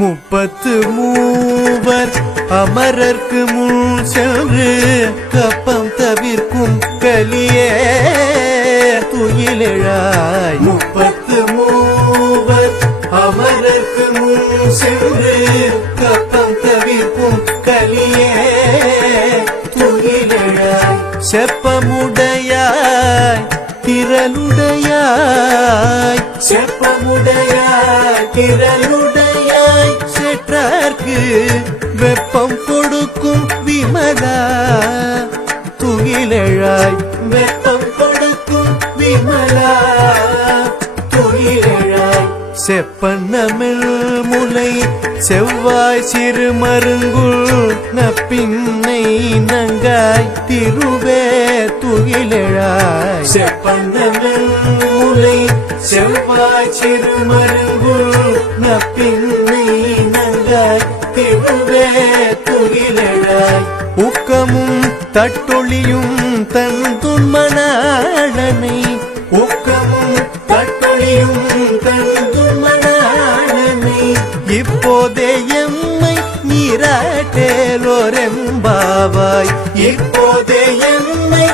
33 அமரர்க்கு முன் சென்று கப்பம் தவிர்க்கும் கலியே துயிலெழாய். 33 அமரர்க்கு முன் சென்று கப்பம் தவிர்க்கும் கலியே துயிலெழாய். செப்பமுடையாய் திரளுடையாய், செப்பமுடையாய் திரளுடையாய், செற்றார்க்கு வெப்பம் கொடுக்கும் விமலா துயிலெழாய். வெப்பம் கொடுக்கும் விமலா துயிலெழாய். செப்பன்னமிழ் முலை செவ்வாய் சிறு மருங்குள் நப்பின்னை நங்காய் திருவே துயிலெழாய். செப்பன்னமிழ் முலை செவ்வாய் சிறு மருங்குள் நப்பின்னை நங்காய் திருவே துயிலெழாய். ஊக்கமும் தட்டொழியும் தன் துன்மணாளனை, ஊக்கமும் தட்டொழியும் தன் துன்மணாளனை, இப்போதே எம்மை நீராட்டேலோரெம்பாவாய். இப்போதே எம்மை